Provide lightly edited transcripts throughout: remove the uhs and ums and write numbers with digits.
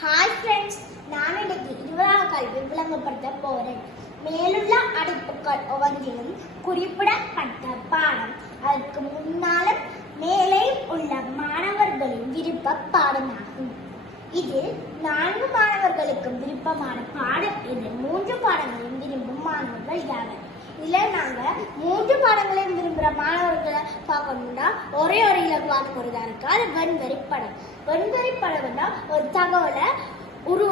Hi friends, நான் இன்னைக்கு 20ஆம் கல்வி விளங்கப்படுத்த போறேன். மேலுள்ள அடைப்புகள் ஒவ்வொன்றிலும் குறிப்பிடப்பட்ட பாடம் அதற்கு முன்னாலும் மேலே உள்ள மாணவர்களின் விருப்ப பாடமாகும். இது 4 மாணவர்களுக்கும் விருப்பமான பாடம். இது 3 பாடங்களையும் விரும்பும் மாணவர்கள் யாவர்? இதுல நாங்க 3 பாடங்களையும் விரும்புற மாணவர்களை பார்க்கணும்னா ஒரே இலகுவான பொருளா இருக்கு. அது வெண்வரி படம். வெண்வரி படம்னா ஒரு தகவலை ஒரு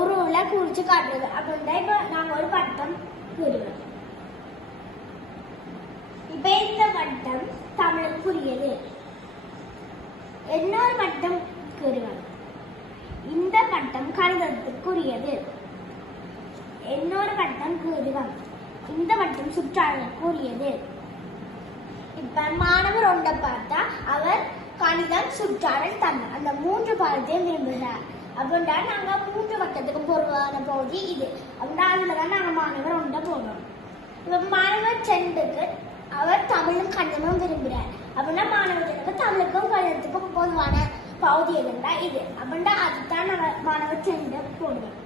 உருவுல குறிச்சு காட்டுறது. அப்படின்னா இப்ப நாங்க ஒரு பட்டம் கூறுவோம். இப்ப இந்த வட்டம் தமிழுக்குரியது. இன்னொரு வட்டம் கூறுவோம். இந்த வட்டம் கணிதத்துக்குரியது. இன்னொரு வட்டம் கூறுவோம். இந்த வட்டம் சுற்றாடலுக்குரியது. இப்ப மாணவர் ஒன்றை பார்த்தா அவர் கணிதம் சுற்றாடல் தந்தார். அந்த 3 பாடத்தையும் விரும்புகிறார். அப்படின்னா நாங்க 3 வட்டத்துக்கும் பொருளான பகுதி இது. அப்படின்னா அதுலதான் நாங்க மாணவர் ஒன்றை போடுறோம். இப்ப மாணவர் 2க்கு அவர் தமிழும் கணிதமும் விரும்புகிறார். அப்படின்னா மாணவர்களுக்கு தமிழுக்கும் கணிதத்துக்கும் பொதுவான பகுதி எதுண்டா இது. அப்படின்னா அதுதான் நாங்க மாணவர் 2 போடுவோம்.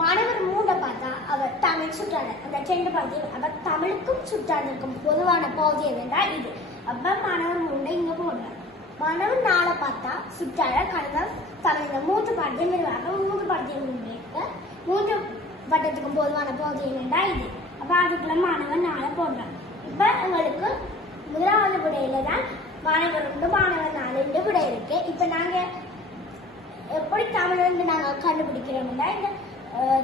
மாணவர் 3 பார்த்தா அவர் தமிழ் சுற்றாடல். அந்த 2 பகுதி அவர் தமிழுக்கும் சுற்றாடலுக்கும் பொதுவான பகுதி எதுண்டா இது. அப்ப மாணவர் 3 இங்க போடுறார். மாணவர் 4 பார்த்தா சுற்றாடல் கணிதம் தமிழ் இந்த 3 பாடத்தையும் விரும்புவாங்க. 3 பாடத்தையும் 3 வட்டத்துக்கும் பொதுவான பகுதி என்னண்டா இது. அப்ப அதுக்குள்ள மாணவர் 4 போடுறார். இப்ப உங்களுக்கு முதலாவது விடையில தான் மாணவர் 1 மாணவர் 4 விடை இருக்கு. இப்ப நாங்க எப்படி தமிழ் நாங்க கண்டுபிடிக்கிறோம்னா இந்த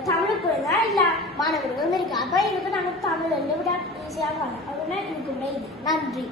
தமிழுக்குள்ள இல்ல மாணவர்களும் இருக்கு. அப்ப இதுக்கு நாங்க தமிழ் விட ஈஸியாக அப்படின்னா இதுக்கு விட இது. நன்றி.